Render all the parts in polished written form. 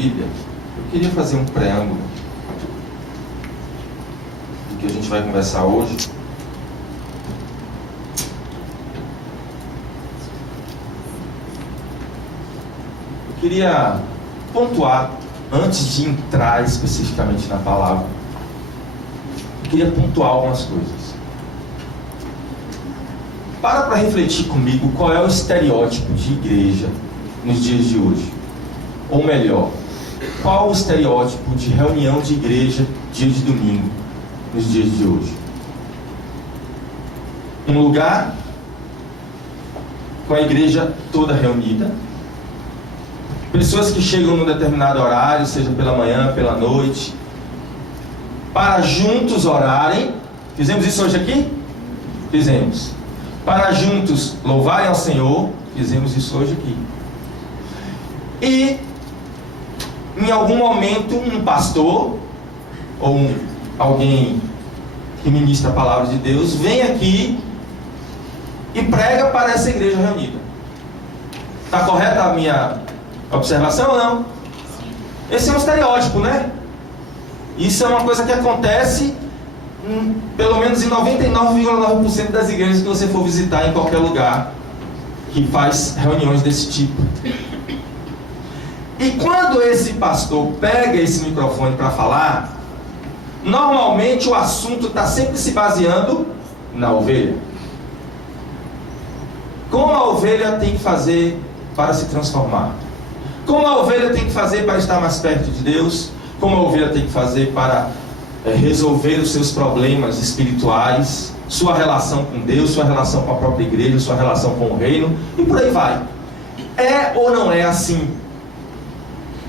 Bíblia, eu queria fazer um preâmbulo do que a gente vai conversar hoje. Eu queria pontuar, antes de entrar especificamente na palavra, eu queria pontuar algumas coisas. Para refletir comigo qual é o estereótipo de igreja nos dias de hoje. Ou melhor, qual o estereótipo de reunião de igreja dia de domingo nos dias de hoje? Um lugar com a igreja toda reunida, pessoas que chegam num determinado horário, seja pela manhã, pela noite, para juntos orarem. Fizemos isso hoje aqui? Fizemos. Para juntos louvarem ao Senhor. Fizemos isso hoje aqui. E em algum momento um pastor ou alguém que ministra a palavra de Deus vem aqui e prega para essa igreja reunida. Está correta a minha observação ou não? Esse é um estereótipo, né? Isso é uma coisa que acontece pelo menos em 99,9% das igrejas que você for visitar em qualquer lugar que faz reuniões desse tipo. E quando esse pastor pega esse microfone para falar, normalmente o assunto está sempre se baseando na ovelha. Como a ovelha tem que fazer para se transformar? Como a ovelha tem que fazer para estar mais perto de Deus? Como a ovelha tem que fazer para resolver os seus problemas espirituais, sua relação com Deus, sua relação com a própria igreja, sua relação com o reino, e por aí vai. É ou não é assim?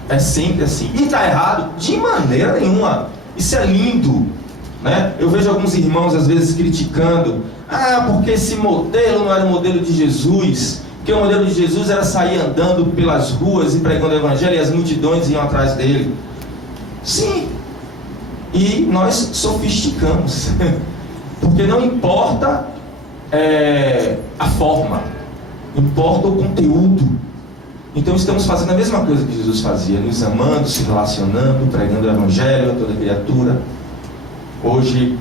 É sempre assim. E está errado? De maneira nenhuma. Isso é lindo, né? Eu vejo alguns irmãos às vezes criticando: porque esse modelo não era o modelo de Jesus, porque o modelo de Jesus era sair andando pelas ruas e pregando o evangelho e as multidões iam atrás dele. Sim, e nós sofisticamos, porque não importa a forma, importa o conteúdo. Então estamos fazendo a mesma coisa que Jesus fazia, nos amando, se relacionando, pregando o evangelho a toda criatura. Hoje,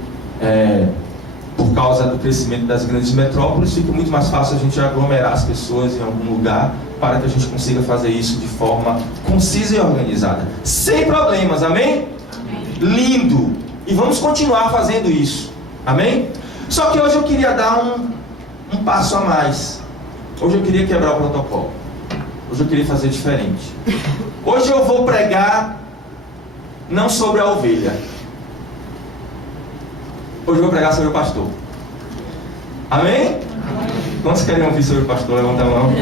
por causa do crescimento das grandes metrópoles, fica muito mais fácil a gente aglomerar as pessoas em algum lugar para que a gente consiga fazer isso de forma concisa e organizada, sem problemas, amém? Lindo! E vamos continuar fazendo isso, amém? Só que hoje eu queria dar um passo a mais. Hoje eu queria quebrar o protocolo. Hoje eu queria fazer diferente. Hoje eu vou pregar não sobre a ovelha. Hoje eu vou pregar sobre o pastor. Amém? Quantos querem ouvir sobre o pastor? Levanta a mão.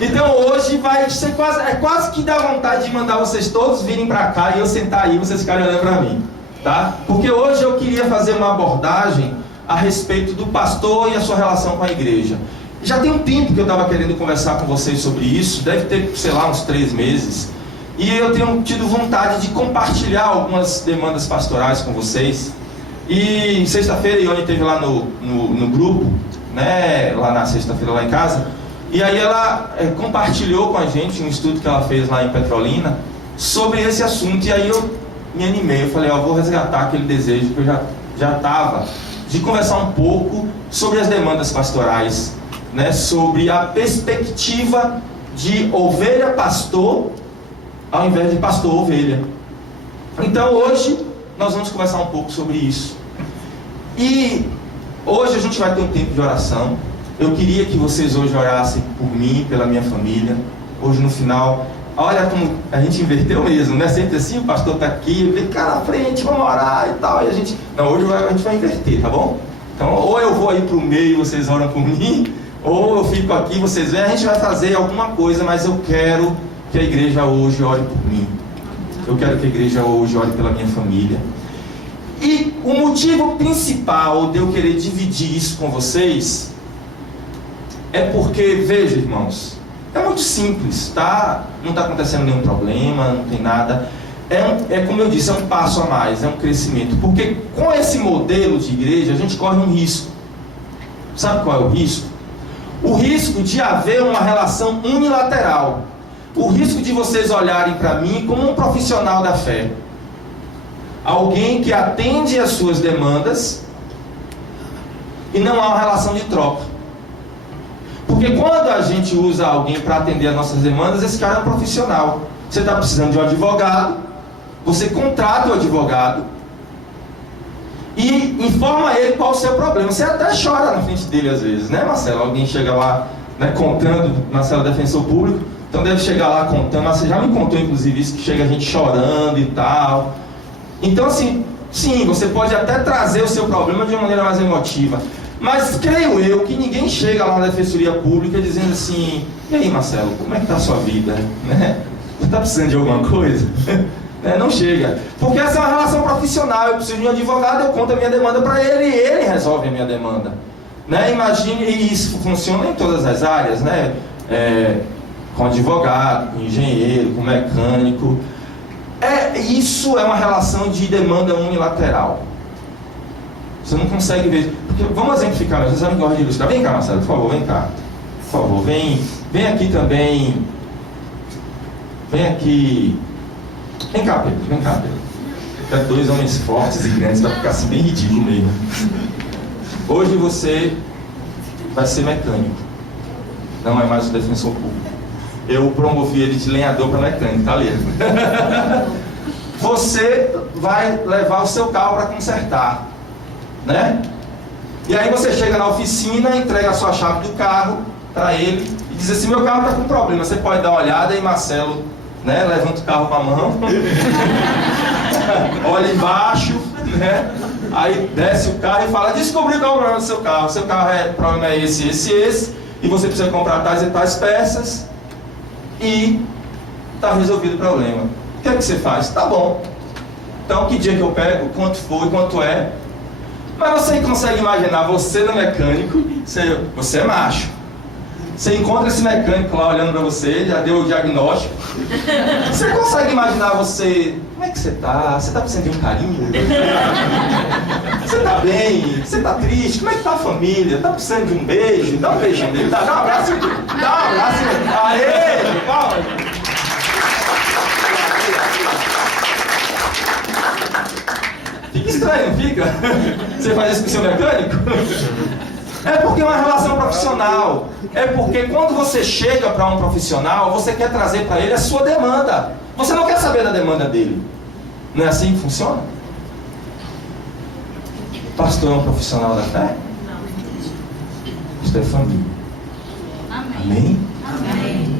Então hoje vai ser quase que dá vontade de mandar vocês todos virem para cá e eu sentar aí e vocês ficarem olhando para mim, tá? Porque hoje eu queria fazer uma abordagem a respeito do pastor e a sua relação com a igreja. Já tem um tempo que eu estava querendo conversar com vocês sobre isso, deve ter, sei lá, uns 3 meses. E eu tenho tido vontade de compartilhar algumas demandas pastorais com vocês. E sexta-feira, Ione esteve lá no grupo, né, lá na sexta-feira lá em casa. E aí ela compartilhou com a gente um estudo que ela fez lá em Petrolina sobre esse assunto. E aí eu me animei, eu falei, vou resgatar aquele desejo que eu já estava, de conversar um pouco sobre as demandas pastorais, né, sobre a perspectiva de ovelha-pastor ao invés de pastor-ovelha. Então hoje nós vamos conversar um pouco sobre isso. E hoje a gente vai ter um tempo de oração. Eu queria que vocês hoje orassem por mim, pela minha família. Hoje no final, olha como a gente inverteu mesmo, né? Sempre assim, o pastor está aqui, vem cá na frente, vamos orar e tal. E a gente, não, hoje a gente vai inverter, tá bom? Então ou eu vou aí para o meio, vocês oram por mim, ou eu fico aqui, vocês vêm, a gente vai fazer alguma coisa, mas eu quero que a igreja hoje ore por mim. Eu quero que a igreja hoje ore pela minha família. E o motivo principal de eu querer dividir isso com vocês é porque, veja, irmãos, é muito simples, tá? Não está acontecendo nenhum problema, não tem nada. Como eu disse, é um passo a mais, é um crescimento. Porque com esse modelo de igreja, a gente corre um risco. Sabe qual é o risco? O risco de haver uma relação unilateral. o risco de vocês olharem para mim como um profissional da fé. Alguém que atende às suas demandas e não há uma relação de troca. Porque quando a gente usa alguém para atender as nossas demandas, esse cara é um profissional. Você está precisando de um advogado, você contrata o advogado e informa ele qual o seu problema. Você até chora na frente dele às vezes, né, Marcelo? Alguém chega lá, né, contando, Marcelo é defensor público, então deve chegar lá contando, mas você já me contou inclusive isso, que chega a gente chorando e tal. Então assim, sim, você pode até trazer o seu problema de uma maneira mais emotiva. Mas creio eu que ninguém chega lá na Defensoria Pública dizendo assim: e aí, Marcelo, como é que está a sua vida? Né? Você está precisando de alguma coisa? Não chega. Porque essa é uma relação profissional. Eu preciso de um advogado, eu conto a minha demanda para ele e ele resolve a minha demanda. Né? Imagine, e isso funciona em todas as áreas, né? Com advogado, com engenheiro, com mecânico. Isso é uma relação de demanda unilateral. Você não consegue ver. Porque, vamos exemplificar, vocês sabem que eu gosto de ilustrar. Vem cá, Marcelo, por favor, vem cá. Por favor, vem aqui também. Vem aqui. Vem cá, Pedro, vem cá, Pedro. É dois homens fortes e grandes, vai ficar assim bem ridículo mesmo. Hoje você vai ser mecânico. Não é mais o defensor público. Eu promovi ele de lenhador para mecânico, tá ali. Você vai levar o seu carro para consertar. Né? E aí você chega na oficina, entrega a sua chave do carro para ele e diz assim: meu carro está com problema, você pode dar uma olhada. E Marcelo, né, levanta o carro com a mão, olha embaixo, né? Aí desce o carro e fala: descobri qual é o problema do seu carro. Seu carro o problema é esse, e você precisa comprar tais e tais peças e está resolvido o problema. O que é que você faz? Tá bom, então que dia que eu pego, quanto foi, quanto é. Mas você consegue imaginar você no mecânico, você é macho. Você encontra esse mecânico lá olhando para você, já deu o diagnóstico. Você consegue imaginar você, como é que você tá? Você tá precisando de um carinho? Você tá bem? Você tá triste? Como é que tá a família? Tá precisando de um beijo? Dá um beijinho dele, dá um abraço. Dá um abraço. Aê, palma. Fica estranho, não fica? Você faz isso com o seu mecânico? É porque é uma relação profissional. É porque quando você chega para um profissional, você quer trazer para ele a sua demanda. Você não quer saber da demanda dele. Não é assim que funciona? O pastor é um profissional da fé? Não. Pastor é família. Amém? Amém?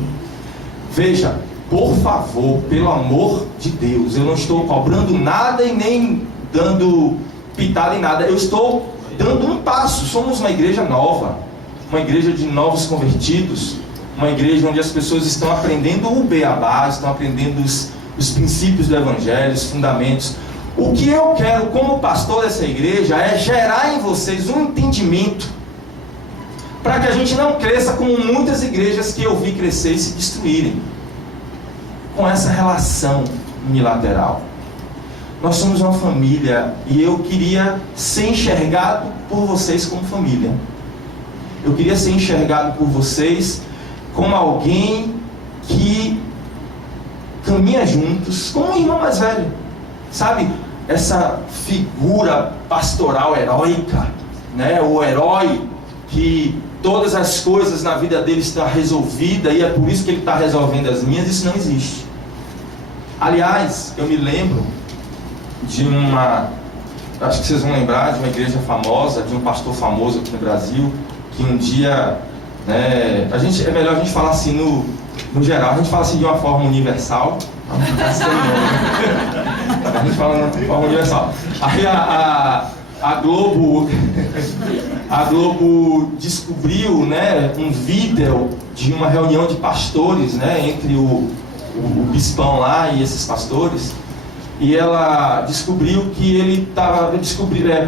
Veja, por favor, pelo amor de Deus, eu não estou cobrando nada e nem dando pitada em nada. Eu estou dando um passo. Somos uma igreja nova, uma igreja de novos convertidos, uma igreja onde as pessoas estão aprendendo o beabá, estão aprendendo os princípios do evangelho, os fundamentos. O que eu quero como pastor dessa igreja é gerar em vocês um entendimento para que a gente não cresça como muitas igrejas que eu vi crescer e se destruírem com essa relação unilateral. Nós somos uma família e eu queria ser enxergado por vocês como família. Eu queria ser enxergado por vocês como alguém que caminha juntos, como um irmão mais velho. Sabe, essa figura pastoral heróica, né? O herói que todas as coisas na vida dele estão resolvidas e é por isso que ele está resolvendo as minhas. Isso não existe. Aliás, eu me lembro de acho que vocês vão lembrar de uma igreja famosa, de um pastor famoso aqui no Brasil, que um dia, né, é melhor a gente falar assim no geral, a gente fala assim de uma forma universal, a gente fala de uma forma universal. Aí a Globo descobriu, né, um vídeo de uma reunião de pastores, né, entre o bispão lá e esses pastores. E ela descobriu que ele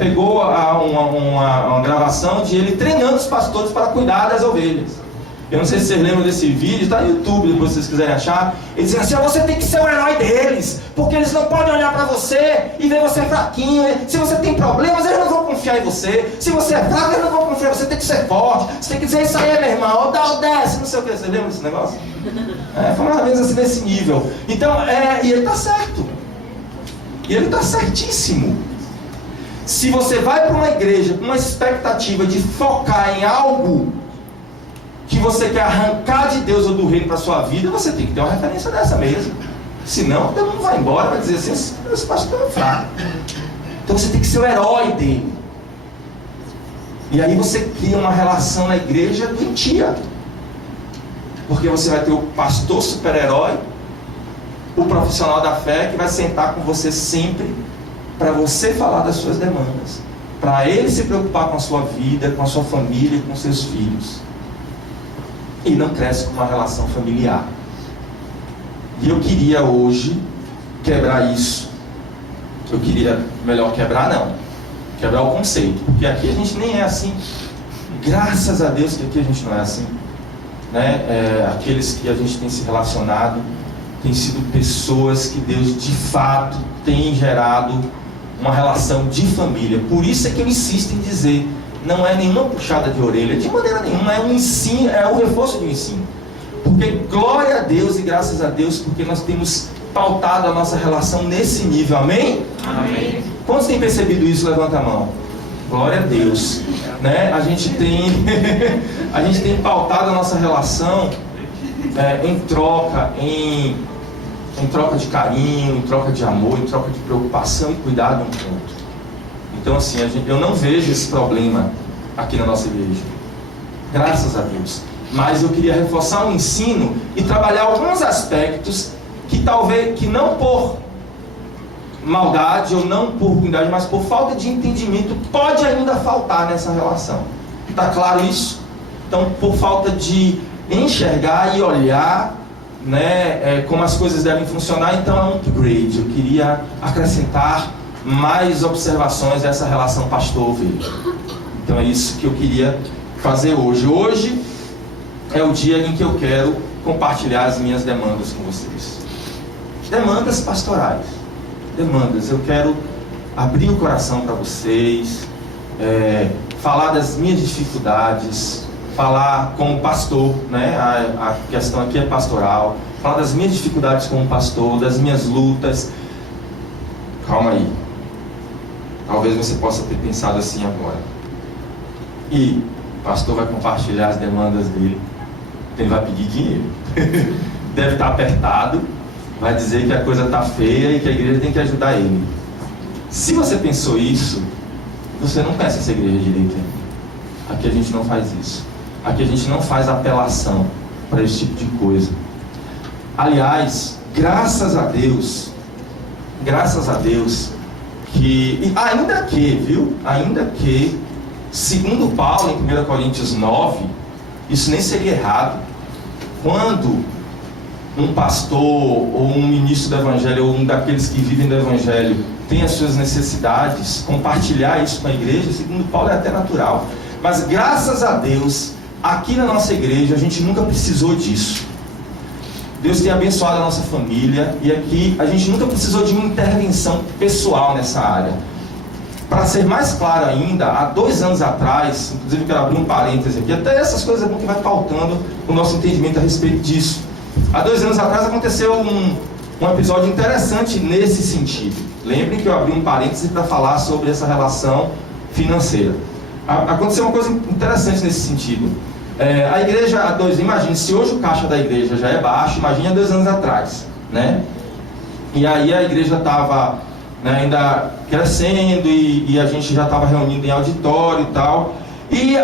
pegou uma gravação de ele treinando os pastores para cuidar das ovelhas. Eu não sei se vocês lembram desse vídeo, está no YouTube, depois se vocês quiserem achar. Eles dizem assim: você tem que ser o herói deles, porque eles não podem olhar para você e ver você fraquinho. Se você tem problemas, eles não vão confiar em você. Se você é fraco, eles não vão confiar em você. Você tem que ser forte. Você tem que dizer: isso aí, meu irmão, desce, não sei o que. Você lembra desse negócio? Foi mais ou menos assim nesse nível. Então, e ele está certo. E ele está certíssimo. Se você vai para uma igreja com uma expectativa de focar em algo que você quer arrancar de Deus ou do reino para a sua vida, você tem que ter uma referência dessa mesmo. Senão, todo mundo vai embora e vai dizer assim: esse pastor é fraco. Então você tem que ser o herói dele. E aí você cria uma relação na igreja doentia. Porque você vai ter o pastor super-herói, o profissional da fé que vai sentar com você sempre para você falar das suas demandas, para ele se preocupar com a sua vida, com a sua família, com seus filhos. E não cresce com uma relação familiar. E eu queria hoje quebrar isso. Eu queria, melhor quebrar não, quebrar o conceito, porque aqui a gente nem é assim. Graças a Deus que aqui a gente não é assim, né? Aqueles que a gente tem se relacionado têm sido pessoas que Deus de fato tem gerado uma relação de família. Por isso é que eu insisto em dizer: não é nenhuma puxada de orelha, de maneira nenhuma, é um ensino, é o reforço de um ensino. Porque glória a Deus e graças a Deus, porque nós temos pautado a nossa relação nesse nível, amém? Amém. Quantos têm percebido isso? Levanta a mão. Glória a Deus, né? A gente tem pautado a nossa relação em troca de carinho, em troca de amor, em troca de preocupação e cuidado um com o outro. Então assim, eu não vejo esse problema aqui na nossa igreja, graças a Deus. Mas eu queria reforçar o ensino e trabalhar alguns aspectos que talvez, que não por maldade ou não por ruindade, mas por falta de entendimento, pode ainda faltar nessa relação. Está claro isso? Então, por falta de enxergar e olhar, né, como as coisas devem funcionar, então é um upgrade. Eu queria acrescentar mais observações a essa relação pastor-ovelha. Então é isso que eu queria fazer hoje. Hoje é o dia em que eu quero compartilhar as minhas demandas com vocês. Demandas pastorais. Demandas. Eu quero abrir o coração para vocês, falar das minhas dificuldades, falar como pastor, né? A questão aqui é pastoral. Falar das minhas dificuldades como pastor, das minhas lutas. Calma aí. Talvez você possa ter pensado assim agora: e o pastor vai compartilhar as demandas dele, ele vai pedir dinheiro. Deve estar apertado, vai dizer que a coisa está feia e que a igreja tem que ajudar ele. Se você pensou isso, você não conhece essa igreja direito ainda. Aqui a gente não faz isso. Aqui a gente não faz apelação para esse tipo de coisa. Aliás, graças a Deus que, ainda que, segundo Paulo em 1 Coríntios 9, isso nem seria errado. Quando um pastor ou um ministro do evangelho, ou um daqueles que vivem do evangelho, tem as suas necessidades, compartilhar isso com a igreja, segundo Paulo, é até natural. Mas graças a Deus, aqui na nossa igreja a gente nunca precisou disso. Deus tem abençoado a nossa família, e aqui a gente nunca precisou de uma intervenção pessoal nessa área. Para ser mais claro ainda, há 2 anos atrás, inclusive eu quero abrir um parêntese aqui, até essas coisas é bom que vai pautando o nosso entendimento a respeito disso. Há 2 anos atrás aconteceu um episódio interessante nesse sentido. Lembrem que eu abri um parêntese para falar sobre essa relação financeira. Aconteceu uma coisa interessante nesse sentido. A igreja, imagine, se hoje o caixa da igreja já é baixo, imagine há 2 anos atrás, né? E aí a igreja estava, né, ainda crescendo e a gente já estava reunindo em auditório e tal. E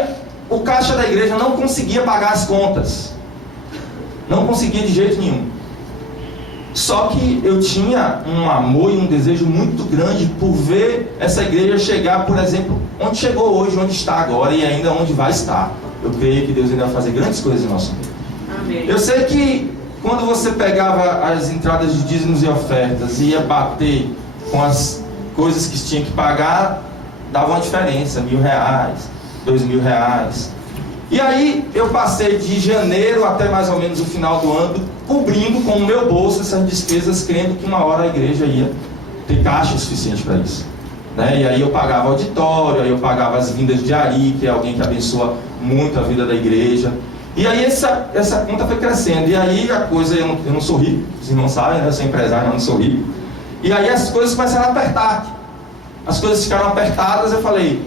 o caixa da igreja não conseguia pagar as contas. Não conseguia de jeito nenhum. Só que eu tinha um amor e um desejo muito grande por ver essa igreja chegar, por exemplo, onde chegou hoje, onde está agora e ainda onde vai estar. Eu creio que Deus ainda vai fazer grandes coisas no nosso meio. Amém. Eu sei que quando você pegava as entradas de dízimos e ofertas e ia bater com as coisas que tinha que pagar, dava uma diferença, R$1.000, R$2.000. E aí eu passei de janeiro até mais ou menos o final do ano, cobrindo com o meu bolso essas despesas, crendo que uma hora a igreja ia ter caixa suficiente para isso, né? E aí eu pagava auditório, aí eu pagava as vindas de Ari, que é alguém que abençoa muito a vida da igreja. E aí essa conta foi crescendo. E aí a coisa, eu não sou rico, os irmãos sabem, né? Eu sou empresário, mas não sou rico. E aí as coisas começaram a apertar. As coisas ficaram apertadas, eu falei,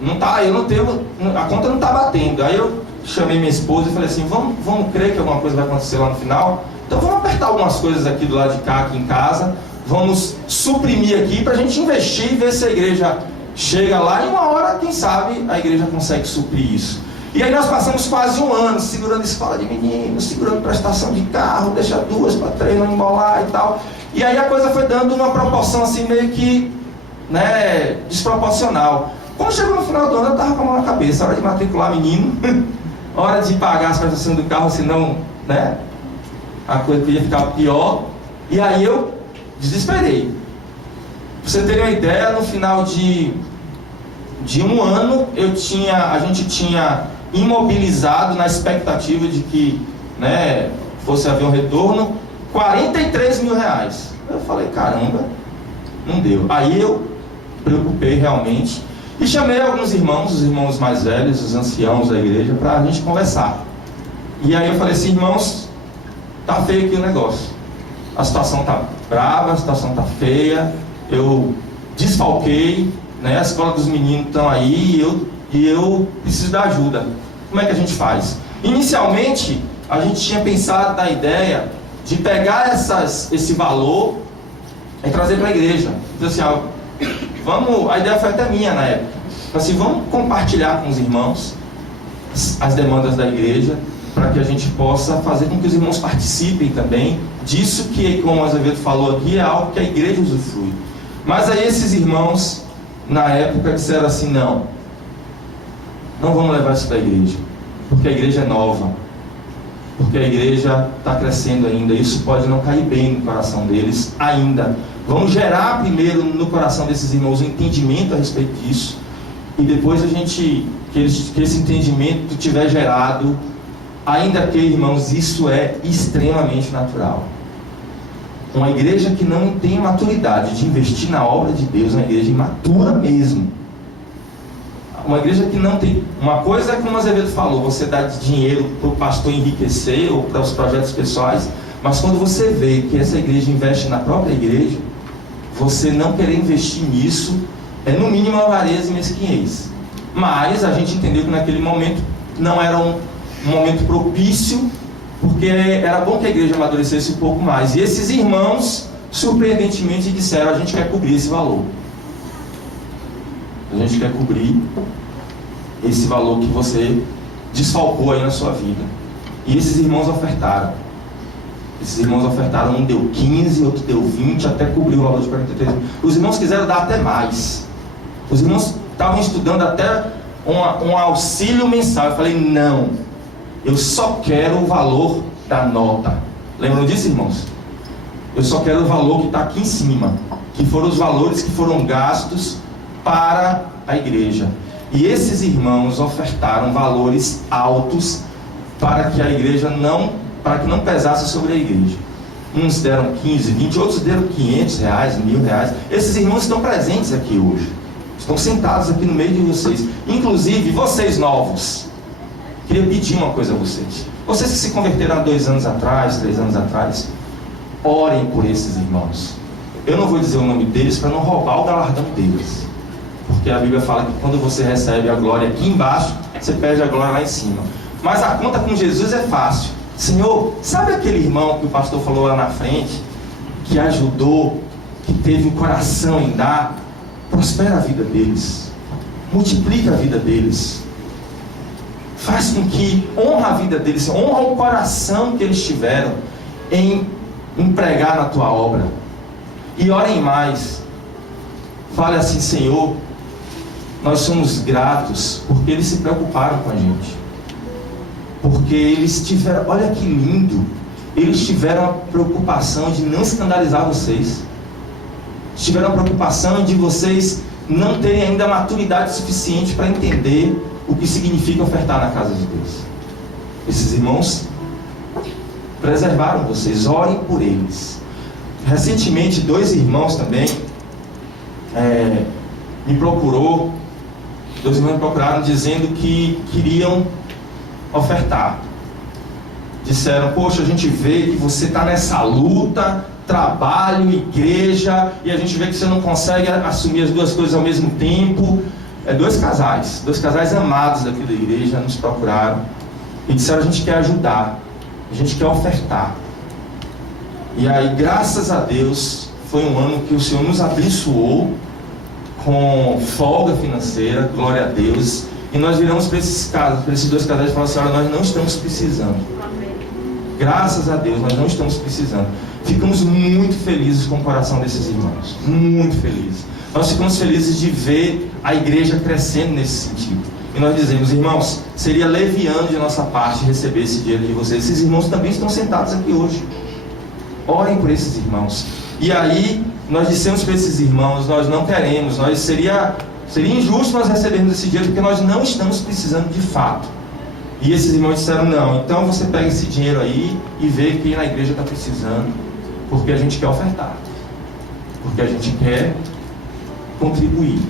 não tá, eu não tenho, a conta não tá batendo. Aí eu chamei minha esposa e falei assim, vamos crer que alguma coisa vai acontecer lá no final? Então vamos apertar algumas coisas aqui do lado de cá, aqui em casa, vamos suprimir aqui para a gente investir e ver se a igreja chega lá e uma hora, quem sabe, a igreja consegue suprir isso. E aí nós passamos quase um ano segurando escola de meninos, segurando prestação de carro, deixar 2 para 3 não embolar e tal. E aí a coisa foi dando uma proporção assim meio que, né, desproporcional. Quando chegou no final do ano, eu estava com a mão na cabeça, hora de matricular menino, hora de pagar as prestações do carro, senão, né, a coisa podia ficar pior. E aí eu desesperei. Pra você ter uma ideia, no final de um ano, a gente tinha imobilizado na expectativa de que, né, fosse haver um retorno, R$43 mil. Eu falei, caramba, não deu. Aí eu preocupei realmente e chamei alguns irmãos, os irmãos mais velhos, os anciãos da igreja, para a gente conversar. E aí eu falei assim, irmãos, tá feio aqui o negócio. A situação tá brava, a situação tá feia, eu desfalquei, né? A escola dos meninos estão aí e eu preciso da ajuda. Como é que a gente faz? Inicialmente, a gente tinha pensado na ideia de pegar esse valor e trazer para a igreja. Então, assim, a ideia foi até minha na época. Então, assim, vamos compartilhar com os irmãos as demandas da igreja, para que a gente possa fazer com que os irmãos participem também disso que, como o Azevedo falou aqui, é algo que a igreja usufrui. Mas aí esses irmãos, na época, disseram assim, não vamos levar isso para a igreja, porque a igreja é nova, porque a igreja está crescendo ainda, isso pode não cair bem no coração deles ainda. Vamos gerar primeiro no coração desses irmãos um entendimento a respeito disso, e depois que esse entendimento tiver gerado, ainda que, irmãos, isso é extremamente natural. Uma igreja que não tem maturidade de investir na obra de Deus, uma igreja imatura mesmo. Uma igreja que não tem... Uma coisa é como o Azevedo falou, você dá dinheiro para o pastor enriquecer ou para os projetos pessoais, mas quando você vê que essa igreja investe na própria igreja, você não querer investir nisso é no mínimo avareza e mesquinhez. Mas a gente entendeu que naquele momento não era um momento propício, porque era bom que a igreja amadurecesse um pouco mais. E esses irmãos, surpreendentemente, disseram, a gente quer cobrir esse valor. A gente quer cobrir esse valor que você desfalcou aí na sua vida. E esses irmãos ofertaram. Esses irmãos ofertaram, um deu 15, outro deu 20, até cobrir o valor de 43. Os irmãos quiseram dar até mais. Os irmãos estavam estudando até um auxílio mensal. Eu falei, não, eu só quero o valor da nota. Lembram disso, irmãos? Eu só quero o valor que está aqui em cima, que foram os valores que foram gastos para a igreja. E esses irmãos ofertaram valores altos para que a igreja para que não pesasse sobre a igreja. Uns deram 15, 20, outros deram R$500, R$1.000. Esses irmãos estão presentes aqui hoje. Estão sentados aqui no meio de vocês. Inclusive, vocês novos. Queria pedir uma coisa a vocês. Vocês que se converteram há 2 anos atrás, 3 anos atrás, orem por esses irmãos. Eu não vou dizer o nome deles para não roubar o galardão deles. Porque a Bíblia fala que quando você recebe a glória aqui embaixo, você perde a glória lá em cima. Mas a conta com Jesus é fácil. Senhor, sabe aquele irmão que o pastor falou lá na frente, que ajudou, que teve o coração em dar? Prospera a vida deles, multiplica a vida deles, faz com que honra a vida deles, honra o coração que eles tiveram em empregar na tua obra. E orem mais, fale assim, Senhor, nós somos gratos porque eles se preocuparam com a gente, porque eles tiveram, olha que lindo, eles tiveram a preocupação de não escandalizar vocês, tiveram a preocupação de vocês não terem ainda maturidade suficiente para entender o que significa ofertar na casa de Deus. Esses irmãos preservaram vocês, orem por eles. Recentemente, 2 irmãos também me procuraram dizendo que queriam ofertar. Disseram: poxa, a gente vê que você está nessa luta, trabalho, igreja, e a gente vê que você não consegue assumir as 2 coisas ao mesmo tempo. 2 casais amados daqui da igreja nos procuraram e disseram: a gente quer ajudar, a gente quer ofertar. E aí, graças a Deus, foi um ano que o Senhor nos abençoou com folga financeira, glória a Deus. E nós viramos para esses 2 casais e falamos assim: olha, nós não estamos precisando. Graças a Deus, nós não estamos precisando. Ficamos muito felizes com o coração desses irmãos, muito felizes. Nós ficamos felizes de ver a igreja crescendo nesse sentido. E nós dizemos: irmãos, seria leviano de nossa parte receber esse dinheiro de vocês. Esses irmãos também estão sentados aqui hoje. Orem por esses irmãos. E aí, nós dissemos para esses irmãos: nós não queremos, seria injusto nós recebermos esse dinheiro, porque nós não estamos precisando de fato. E esses irmãos disseram: não, então você pega esse dinheiro aí e vê quem na igreja está precisando, porque a gente quer ofertar, porque a gente quer contribuir.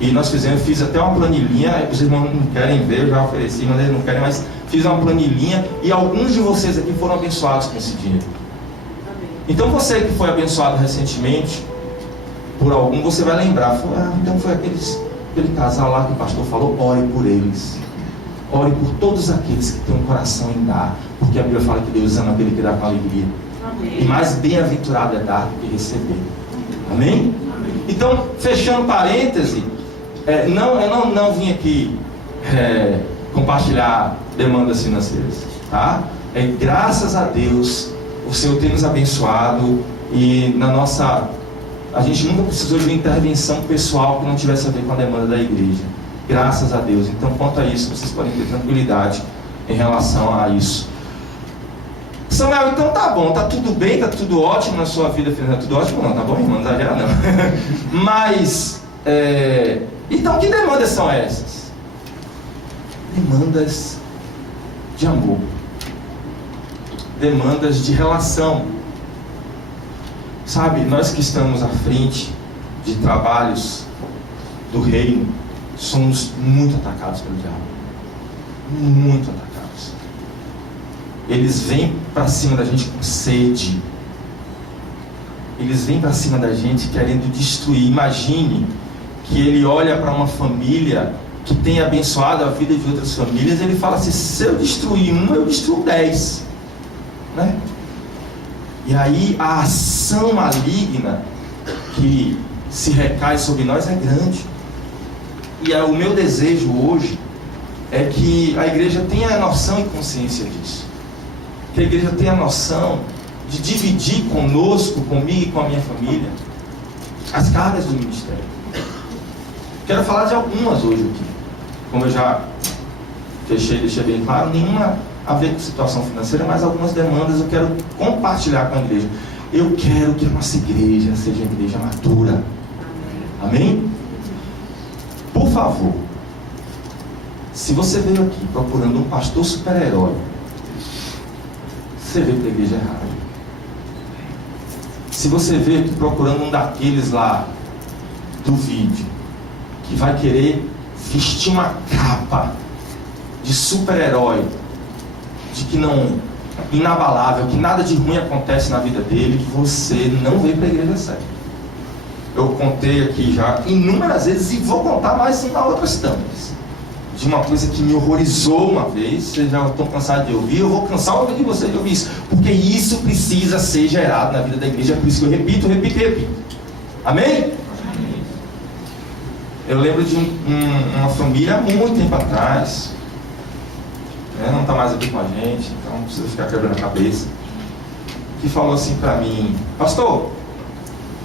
E nós fiz até uma planilhinha. Os irmãos não querem ver, eu já ofereci, mas eles não querem, mas fiz uma planilhinha, e alguns de vocês aqui foram abençoados com esse dinheiro. Então você que foi abençoado recentemente por algum, você vai lembrar: então foi aquele casal lá que o pastor falou. Ore por eles, ore por todos aqueles que têm um coração em dar, porque a Bíblia fala que Deus ama aquele que dá com alegria. Amém. E mais bem-aventurado é dar do que receber. Amém? Então, fechando parêntese, eu não vim aqui compartilhar demandas financeiras, tá? Graças a Deus, o Senhor tem nos abençoado, e a gente nunca precisou de uma intervenção pessoal que não tivesse a ver com a demanda da igreja. Graças a Deus. Então, quanto a isso, vocês podem ter tranquilidade em relação a isso. Samuel, então tá bom, tá tudo bem, tá tudo ótimo na sua vida financeira. Tudo ótimo não, tá bom, irmão? Não exagera não. Mas, então que demandas são essas? Demandas de amor. Demandas de relação. Sabe, nós que estamos à frente de trabalhos do reino, somos muito atacados pelo diabo. Muito atacados. Eles vêm para cima da gente com sede. Eles vêm para cima da gente querendo destruir. Imagine que ele olha para uma família que tem abençoado a vida de outras famílias, e ele fala assim: se eu destruir um, eu destruo 10, né? E aí a ação maligna que se recai sobre nós é grande. E o meu desejo hoje é que a igreja tenha noção e consciência disso. Que a igreja tenha noção de dividir conosco, comigo e com a minha família, as cargas do ministério. Quero falar de algumas hoje aqui. Como eu já deixei bem claro, nenhuma a ver com situação financeira, mas algumas demandas eu quero compartilhar com a igreja. Eu quero que a nossa igreja seja uma igreja madura. Amém? Por favor, se você veio aqui procurando um pastor super-herói, você veio para a igreja errada. Se você veio aqui procurando um daqueles lá do vídeo, que vai querer vestir uma capa de super-herói, de que não, inabalável, que nada de ruim acontece na vida dele, você não veio para a igreja certa. Eu contei aqui já inúmeras vezes, e vou contar mais em outras tantas, de uma coisa que me horrorizou uma vez. Vocês já estão cansados de ouvir, eu vou cansar de vocês de ouvir isso, porque isso precisa ser gerado na vida da igreja. É por isso que eu repito. Amém? Eu lembro de uma família há muito tempo atrás, não está mais aqui com a gente, então não precisa ficar quebrando a cabeça, que falou assim para mim: pastor,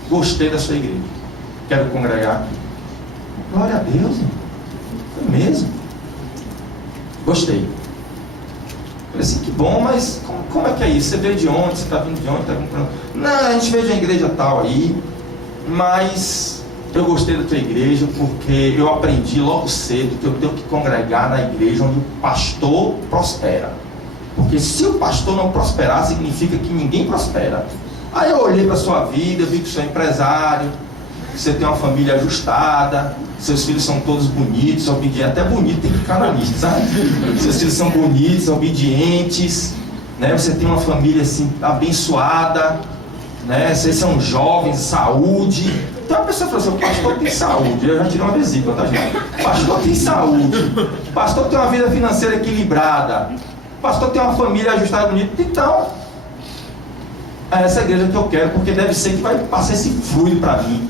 gostei da sua igreja, quero congregar aqui. Glória a Deus, irmão. Foi mesmo? Gostei. Falei assim: que bom, mas como é que é isso? Você veio de onde? Você está vindo de onde? Tá comprando? Não, a gente veio de uma igreja tal aí, mas eu gostei da tua igreja porque eu aprendi logo cedo que eu tenho que congregar na igreja onde o pastor prospera. Porque se o pastor não prosperar, significa que ninguém prospera. Aí eu olhei para a sua vida, eu vi que você é empresário, que você tem uma família ajustada, seus filhos são todos bonitos, obedientes, até bonito tem que ficar na lista, sabe? Seus filhos são bonitos, obedientes, né? Você tem uma família assim, abençoada, né? Vocês são jovens, saúde. Então a pessoa falou assim, o pastor tem saúde. Eu já tirei uma vesícula, tá, gente? O pastor tem saúde, o pastor tem uma vida financeira equilibrada, o pastor tem uma família ajustada, bonita. Então, é essa igreja que eu quero, porque deve ser que vai passar esse fluido para mim.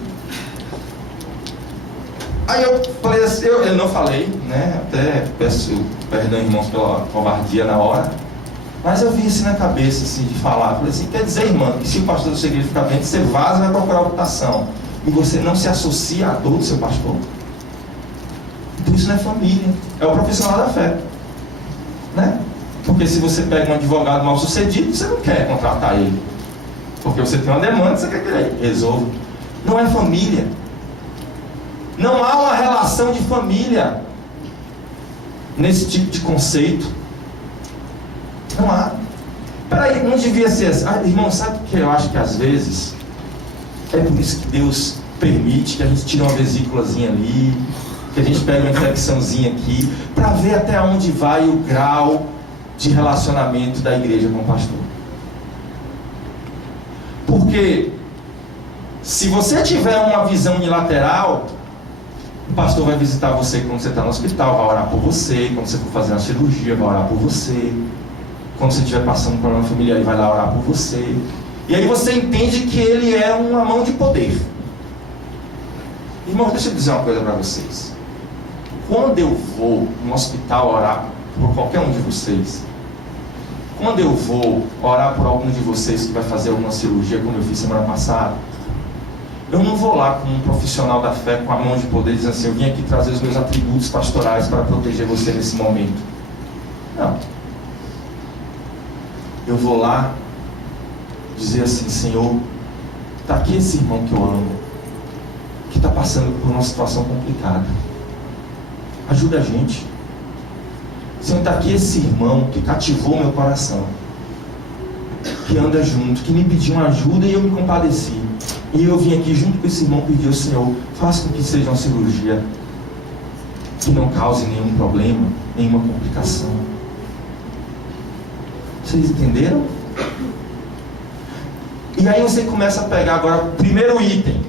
Aí eu falei assim, eu não falei, né? Até peço perdão, irmãos, pela covardia na hora. Mas eu vi isso na cabeça, assim, de falar. Falei assim, quer dizer, irmão, que se o pastor da sua igreja ficar bem, você vaza e vai procurar votação. E você não se associa à dor do seu pastor. Então isso não é família, é o profissional da fé, né? Porque se você pega um advogado mal sucedido, você não quer contratar ele. Porque você tem uma demanda, você quer que ele resolva. Não é família. Não há uma relação de família nesse tipo de conceito. Não há. Peraí, não devia ser assim. Irmão, sabe o que eu acho que às vezes é por isso que Deus permite que a gente tire uma vesículazinha ali, que a gente pegue uma infecçãozinha aqui, para ver até onde vai o grau de relacionamento da igreja com o pastor. Porque se você tiver uma visão unilateral, o pastor vai visitar você quando você está no hospital, vai orar por você, quando você for fazer uma cirurgia, vai orar por você, quando você estiver passando um problema familiar, ele vai lá orar por você. E aí você entende que ele é uma mão de poder. Irmão, deixa eu dizer uma coisa para vocês. Quando eu vou no hospital orar por qualquer um de vocês, quando eu vou orar por algum de vocês que vai fazer alguma cirurgia, como eu fiz semana passada, eu não vou lá como um profissional da fé com a mão de poder dizendo assim, eu vim aqui trazer os meus atributos pastorais para proteger você nesse momento. Não. Eu vou lá dizer assim, Senhor, está aqui esse irmão que eu amo, que está passando por uma situação complicada. Ajuda a gente. Senhor, está aqui esse irmão que cativou meu coração, que anda junto, que me pediu uma ajuda e eu me compadeci. E eu vim aqui junto com esse irmão pedir ao Senhor, faça com que seja uma cirurgia que não cause nenhum problema, nenhuma complicação. Vocês entenderam? E aí você começa a pegar agora o primeiro item.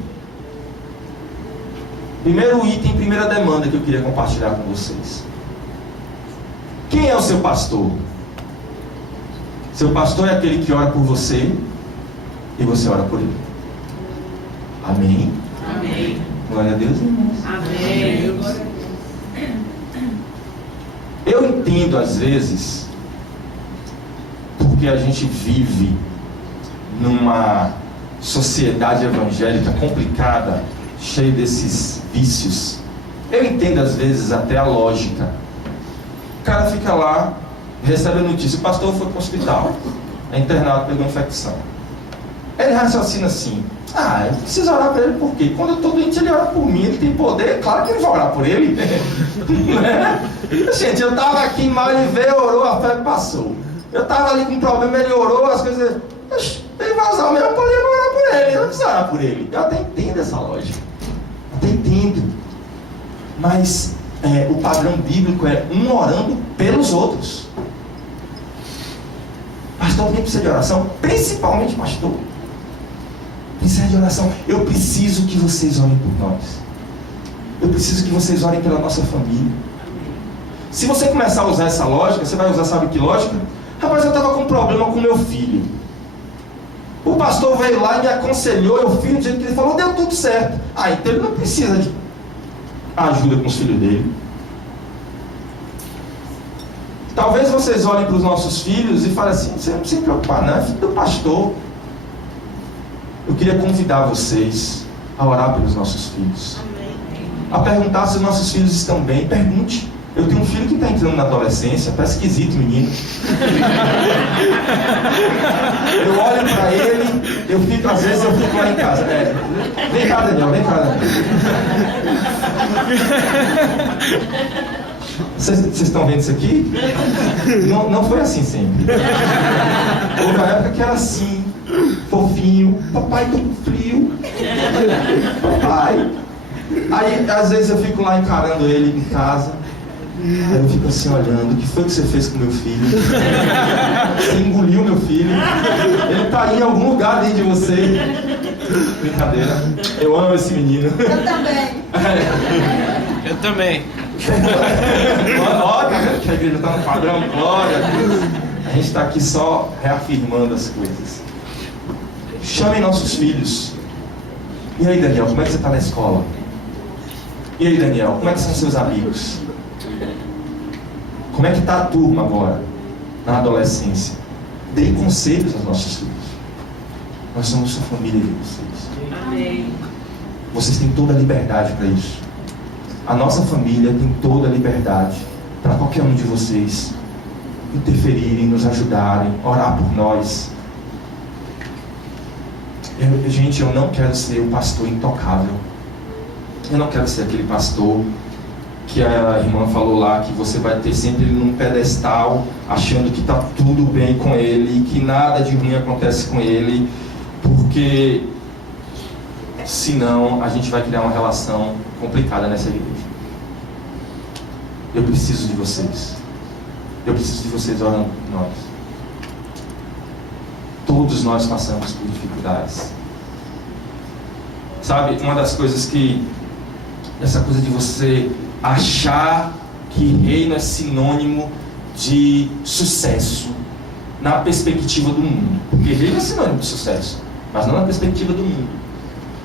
Primeira demanda que eu queria compartilhar com vocês. Quem é o seu pastor? Seu pastor é aquele que ora por você e você ora por ele. Amém? Amém. Glória a Deus, irmãos. Amém. Eu entendo às vezes, porque a gente vive numa sociedade evangélica complicada, cheia desses vícios. Eu entendo às vezes até a lógica. O cara fica lá, recebe a notícia, o pastor foi para o hospital, é internado, pegou infecção. Ele raciocina assim, eu preciso orar por ele porque quando eu estou doente ele ora por mim, ele tem poder, claro que ele vai orar por ele. Gente, eu estava aqui mal, ele veio, orou, a febre passou. Eu estava ali com um problema, ele orou, as coisas... Ele vai usar o mesmo poder para orar por ele, eu não preciso orar por ele. Eu até entendo essa lógica, até entendo. Mas o padrão bíblico é um orando pelos outros. Pastor, alguém precisa de oração? Principalmente pastor. Precisa de oração. Eu preciso que vocês orem por nós. Eu preciso que vocês orem pela nossa família. Se você começar a usar essa lógica, você vai usar, sabe que lógica? Rapaz, eu estava com um problema com meu filho. O pastor veio lá e me aconselhou, eu fiz do jeito que ele falou, deu tudo certo. Então ele não precisa de ajuda com os filhos dele. Talvez vocês olhem para os nossos filhos e falem assim, você não precisa se preocupar não, é filho do pastor. Eu queria convidar vocês a orar pelos nossos filhos. A perguntar se os nossos filhos estão bem. Pergunte. Eu tenho um filho que está entrando na adolescência, tá esquisito, menino. Eu olho para ele, às vezes eu fico lá em casa. Vem cá, Daniel, vem cá, Daniel. Vocês estão vendo isso aqui? Não foi assim sempre. Houve uma época que era assim, fofinho. Papai, tô com frio. Papai. Aí, às vezes eu fico lá encarando ele em casa. Aí eu fico assim olhando, o que foi que você fez com meu filho? Você engoliu meu filho? Ele tá aí em algum lugar dentro de você. Brincadeira. Eu amo esse menino. Eu também. Eu também. Olha, tá vendo que a igreja tá no padrão? Glória a Deus. A gente tá aqui só reafirmando as coisas. Chamem nossos filhos. E aí, Daniel, como é que você tá na escola? E aí, Daniel, como é que são seus amigos? Como é que está a turma agora, na adolescência? Deem conselhos aos nossos filhos. Nós somos a família de vocês. Amém. Vocês têm toda a liberdade para isso. A nossa família tem toda a liberdade para qualquer um de vocês interferirem, nos ajudarem, orar por nós. Gente, eu não quero ser o pastor intocável. Eu não quero ser aquele pastor que a irmã falou lá, que você vai ter sempre ele num pedestal, achando que está tudo bem com ele, que nada de ruim acontece com ele, porque senão a gente vai criar uma relação complicada nessa igreja. Eu preciso de vocês. Eu preciso de vocês orando por nós. Todos nós passamos por dificuldades. Sabe, uma das coisas que... essa coisa de você achar que reino é sinônimo de sucesso na perspectiva do mundo. Porque reino é sinônimo de sucesso, mas não na perspectiva do mundo.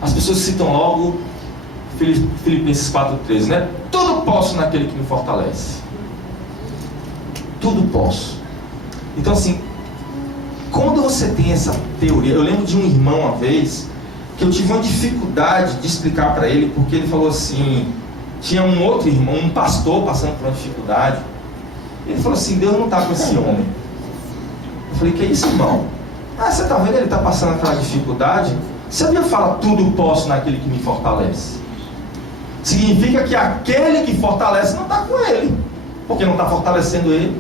As pessoas citam logo Filipenses 4,13, né? Tudo posso naquele que me fortalece. Tudo posso. Então assim, quando você tem essa teoria... Eu lembro de um irmão uma vez que eu tive uma dificuldade de explicar para ele, porque ele falou assim... Tinha um outro irmão, um pastor passando por uma dificuldade. Ele falou assim, Deus não está com esse homem. Eu falei, que é isso, irmão? Você está vendo ele está passando aquela dificuldade? Se a Bíblia fala, tudo posso naquele que me fortalece, significa que aquele que fortalece não está com ele, porque não está fortalecendo ele.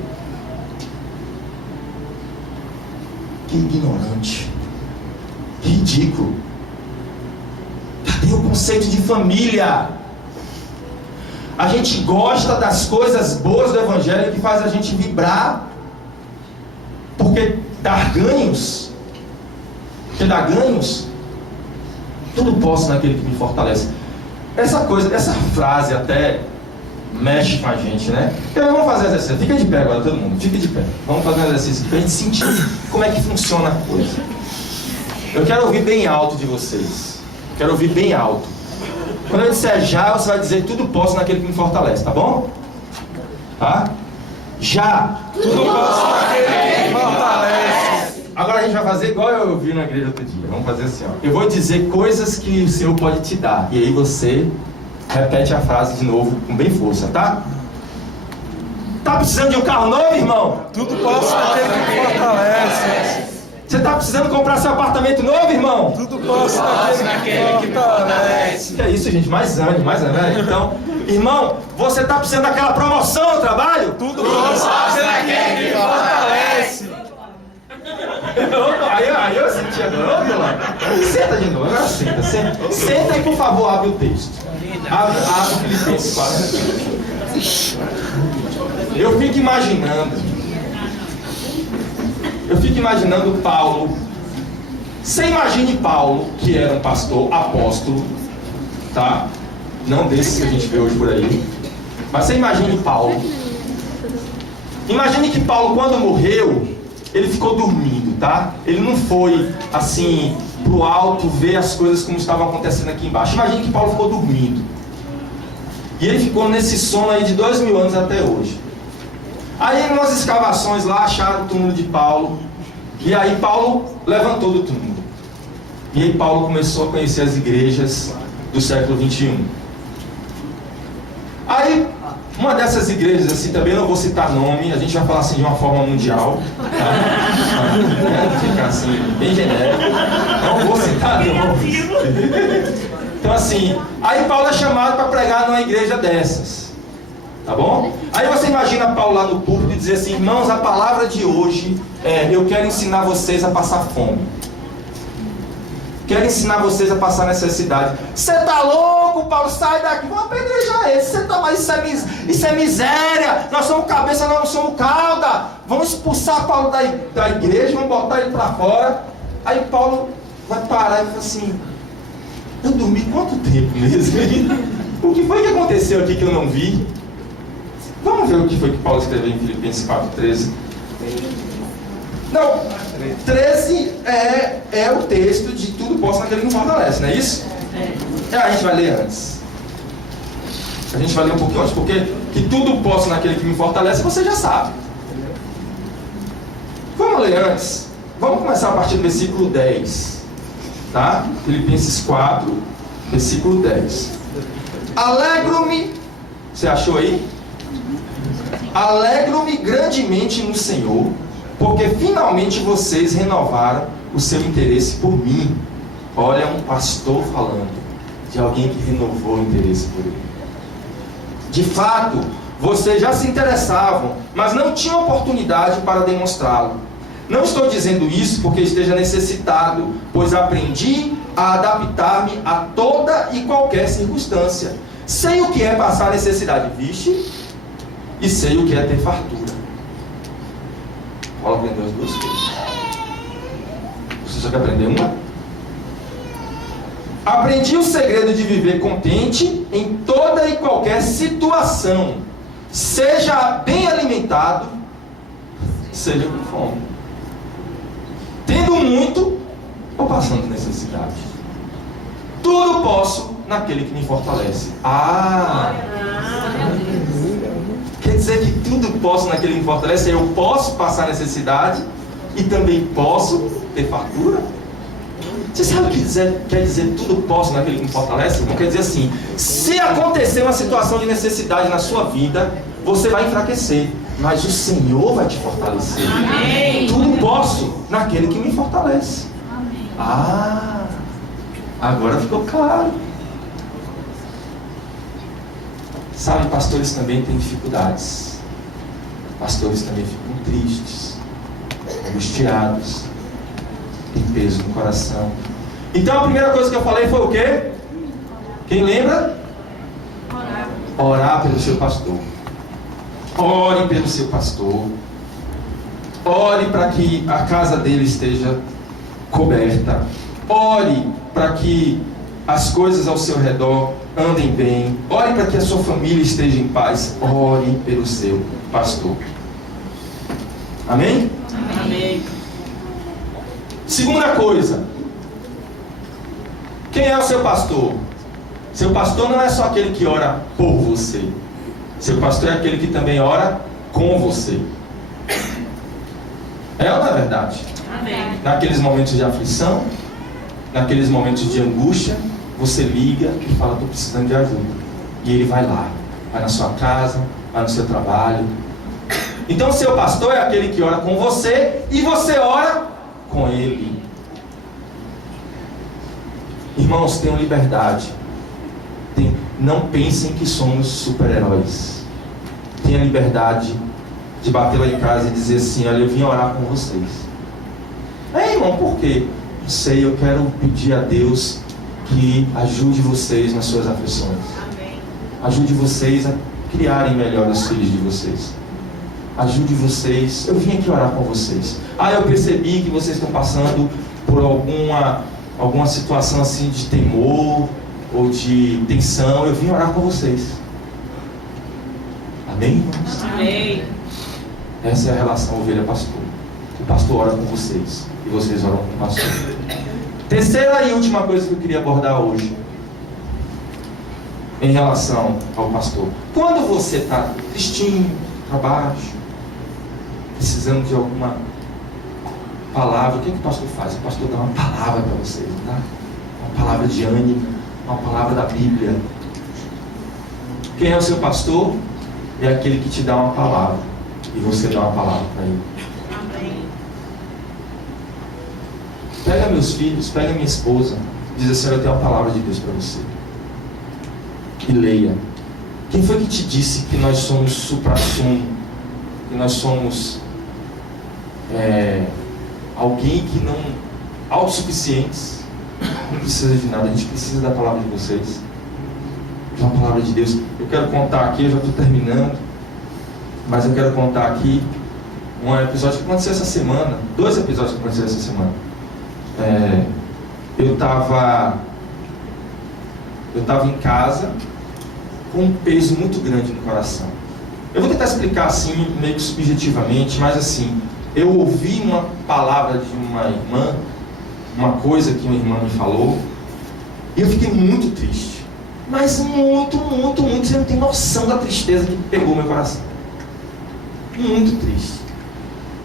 Que ignorante, que ridículo. Cadê o conceito de família? A gente gosta das coisas boas do Evangelho que faz a gente vibrar, porque dá ganhos. Porque dá ganhos. Tudo posso naquele que me fortalece. Essa frase até mexe com a gente, né? Então vamos fazer exercício. Fica de pé agora, todo mundo. Fica de pé. Vamos fazer um exercício para a gente sentir como é que funciona a coisa. Eu quero ouvir bem alto de vocês. Quero ouvir bem alto. Quando eu disser já, você vai dizer tudo posso naquele que me fortalece, tá bom? Tá? Já! Tudo posso naquele que me fortalece. Agora a gente vai fazer igual eu vi na igreja outro dia. Vamos fazer assim, ó. Eu vou dizer coisas que o Senhor pode te dar. E aí você repete a frase de novo com bem força, tá? Tá precisando de um carro novo, irmão? Tudo posso naquele que me fortalece. Você está precisando comprar seu apartamento novo, irmão? Tudo posso naquele que me fortalece. Que é isso, gente? Mais ânimo, né? Então, irmão, você está precisando daquela promoção no trabalho? Tudo posso naquele que me fortalece. Aí eu senti agora. Senta de novo, agora senta. Senta e, por favor, abre o texto. Abre o Filipenses 4. Eu fico imaginando Paulo. Você imagine Paulo, que era um pastor, apóstolo, tá? Não desses que a gente vê hoje por aí. Mas você imagine Paulo. Imagine que Paulo, quando morreu, ele ficou dormindo, tá? Ele não foi, assim, pro alto ver as coisas como estavam acontecendo aqui embaixo. Imagine que Paulo ficou dormindo. E ele ficou nesse sono aí de 2000 anos até hoje. Aí, em umas escavações lá, acharam o túmulo de Paulo. E aí Paulo levantou do túmulo. E aí Paulo começou a conhecer as igrejas do século 21. Aí Uma dessas igrejas, assim, também não vou citar nome, a gente vai falar assim de uma forma mundial, tá? Ficar assim, bem genérico. Não vou citar nomes. Então assim, aí Paulo é chamado para pregar numa igreja dessas. Tá bom? Aí você imagina Paulo lá no púlpito e dizer assim: irmãos, a palavra de hoje eu quero ensinar vocês a passar fome. Quero ensinar vocês a passar necessidade. Você tá louco, Paulo? Sai daqui. Vamos apedrejar ele. Você tá, mas isso é miséria. Nós somos cabeça, nós não somos cauda. Vamos expulsar Paulo da igreja, vamos botar ele para fora. Aí Paulo vai parar e fala assim: eu dormi quanto tempo mesmo? O que foi que aconteceu aqui que eu não vi? Vamos ver o que foi que Paulo escreveu em Filipenses 4:13. Não, 13 é o texto de tudo posso naquele que me fortalece, não é isso? A gente vai ler antes. A gente vai ler um pouquinho antes, porque que tudo posso naquele que me fortalece, você já sabe. Vamos ler antes. Vamos começar a partir do versículo 10. Tá? Filipenses 4, versículo 10. Alegro-me. Você achou aí? Alegro-me grandemente no Senhor, porque finalmente vocês renovaram o seu interesse por mim. Olha, um pastor falando de alguém que renovou o interesse por ele. De fato, vocês já se interessavam, mas não tinham oportunidade para demonstrá-lo. Não estou dizendo isso porque esteja necessitado, pois aprendi a adaptar-me a toda e qualquer circunstância. Sei o que é passar necessidade, vixe, e sei o que é ter fartura. Paulo aprendeu as duas coisas. Você só quer aprender uma? Aprendi o segredo de viver contente em toda e qualquer situação, seja bem alimentado, seja com fome, tendo muito ou passando necessidade. Tudo posso naquele que me fortalece. Quer dizer que tudo posso naquele que me fortalece. Eu posso passar necessidade e também posso ter fartura. Você sabe o que quer dizer tudo posso naquele que me fortalece? Não quer dizer assim: se acontecer uma situação de necessidade na sua vida, você vai enfraquecer, mas o Senhor vai te fortalecer. Amém. Tudo posso naquele que me fortalece. Amém. Agora ficou claro. Sabe, pastores também têm dificuldades. Pastores também ficam tristes, angustiados, tem peso no coração. Então a primeira coisa que eu falei foi o quê? Quem lembra? Orar pelo seu pastor. Ore pelo seu pastor. Ore para que a casa dele esteja coberta. Ore para que as coisas ao seu redor andem bem. Ore para que a sua família esteja em paz. Ore pelo seu pastor. Amém? Amém. Segunda coisa, quem é o seu pastor? Seu pastor não é só aquele que ora por você. Seu pastor é aquele que também ora com você. É ou não é verdade? Amém. Naqueles momentos de aflição, naqueles momentos de angústia, você liga e fala: estou precisando de ajuda. E ele vai lá, vai na sua casa, vai no seu trabalho. Então seu pastor é aquele que ora com você e você ora com ele. Irmãos, tenham liberdade. Não pensem que somos super-heróis. Tenha liberdade de bater lá em casa e dizer assim: olha, eu vim orar com vocês. Irmão, por quê? Não sei, eu quero pedir a Deus que ajude vocês nas suas aflições. Amém. Ajude vocês a criarem melhor os filhos de vocês. Ajude vocês. Eu vim aqui orar com vocês. Eu percebi que vocês estão passando por alguma situação assim de temor ou de tensão. Eu vim orar com vocês. Amém, irmãos? Amém. Essa é a relação ovelha-pastor. O pastor ora com vocês e vocês oram com o pastor. Terceira e última coisa que eu queria abordar hoje em relação ao pastor. Quando você está tristinho, para baixo, precisando de alguma palavra, o que o pastor faz? O pastor dá uma palavra para vocês, tá? Uma palavra de ânimo, uma palavra da Bíblia. Quem é o seu pastor? é aquele que te dá uma palavra e você dá uma palavra para ele. Pega meus filhos, pega minha esposa, diz assim: eu tenho a palavra de Deus para você. E leia. Quem foi que te disse que nós somos supra-sumo? Que nós somos alguém que não... autossuficientes? Não precisa de nada, a gente precisa da palavra de vocês. Da palavra de Deus. Eu quero contar aqui, eu já estou terminando, mas eu quero contar aqui um episódio que aconteceu essa semana. 2 episódios que aconteceram essa semana. Eu estava em casa com um peso muito grande no coração. Eu vou tentar explicar assim, meio que subjetivamente, mas assim, eu ouvi uma palavra de uma irmã, uma coisa que uma irmã me falou, e eu fiquei muito triste. Mas muito, você não tem noção da tristeza que pegou meu coração. Muito triste.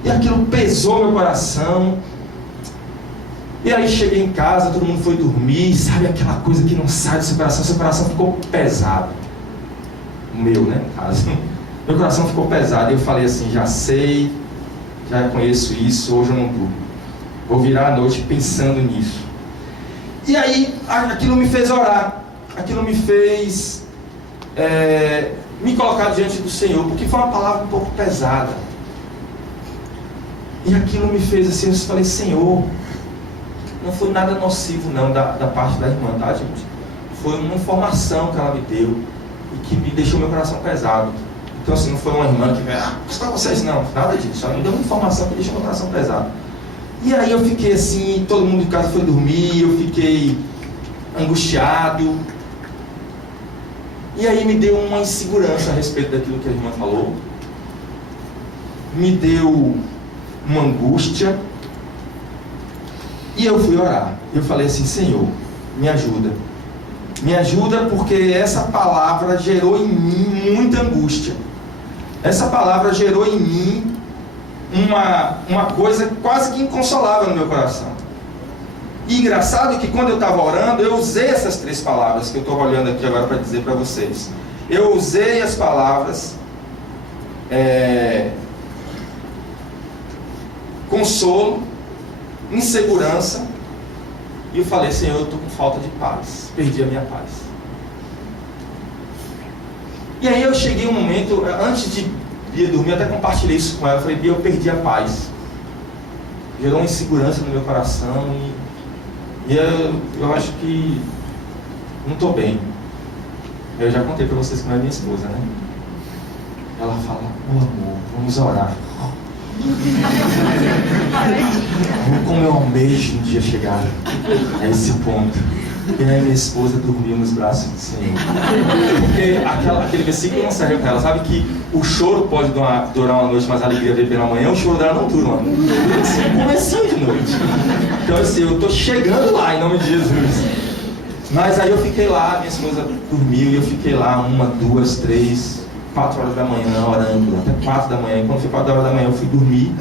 E aquilo pesou meu coração. E aí cheguei em casa, todo mundo foi dormir, sabe aquela coisa que não sai do seu coração ficou pesado. O meu, né, no caso. Meu coração ficou pesado e eu falei assim: já sei, já conheço isso, hoje eu não durmo. Vou virar a noite pensando nisso. E aí aquilo me fez orar, aquilo me fez me colocar diante do Senhor, porque foi uma palavra um pouco pesada. E aquilo me fez assim, eu falei: Senhor, não foi nada nocivo não da parte da irmã, tá, gente? Foi uma informação que ela me deu e que me deixou meu coração pesado. Então assim, não foi uma irmã que veio, para vocês, não, nada disso. Ela me deu uma informação que deixou meu coração pesado. E aí eu fiquei assim, todo mundo em casa foi dormir, eu fiquei angustiado. E aí me deu uma insegurança a respeito daquilo que a irmã falou. Me deu uma angústia. E eu fui orar. Eu falei assim: Senhor, me ajuda. Me ajuda, porque essa palavra gerou em mim muita angústia. Essa palavra gerou em mim uma coisa quase que inconsolável no meu coração. E engraçado que quando eu estava orando, eu usei essas 3 palavras que eu estou olhando aqui agora para dizer para vocês. Eu usei as palavras consolo, insegurança, e eu falei: Senhor, eu estou com falta de paz, perdi a minha paz. E aí eu cheguei um momento, antes de Bia dormir, eu até compartilhei isso com ela. Eu falei: Bia, eu perdi a paz, gerou uma insegurança no meu coração, e eu acho que não estou bem. Eu já contei para vocês como é minha esposa, né? Ela fala: meu amor, vamos orar. Como eu almejo um dia chegar a esse ponto. E aí minha esposa dormiu nos braços do Senhor. Porque aquele versículo não serve para ela. Sabe que o choro pode durar uma noite, mas a alegria vem pela manhã. O choro dela não dura, mano. Dura assim, comecinho de noite. Então assim, eu estou chegando lá em nome de Jesus. Mas aí eu fiquei lá, minha esposa dormiu, e eu fiquei lá 1, 2, 3, 4 horas da manhã orando, até 4 da manhã. E quando foi 4 horas da manhã eu fui dormir.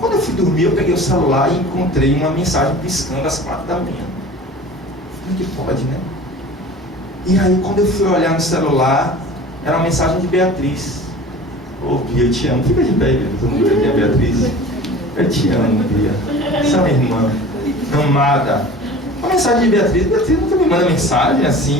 Quando eu fui dormir, eu peguei o celular e encontrei uma mensagem piscando às 4 da manhã. Como que pode, né? E aí quando eu fui olhar no celular, era uma mensagem de Beatriz. Ô Bia, eu te amo. Fica de pé, Bia. Todo mundo aqui é Beatriz. Eu te amo, Bia. Você é minha irmã amada. Uma mensagem de Beatriz. Beatriz nunca me manda mensagem assim.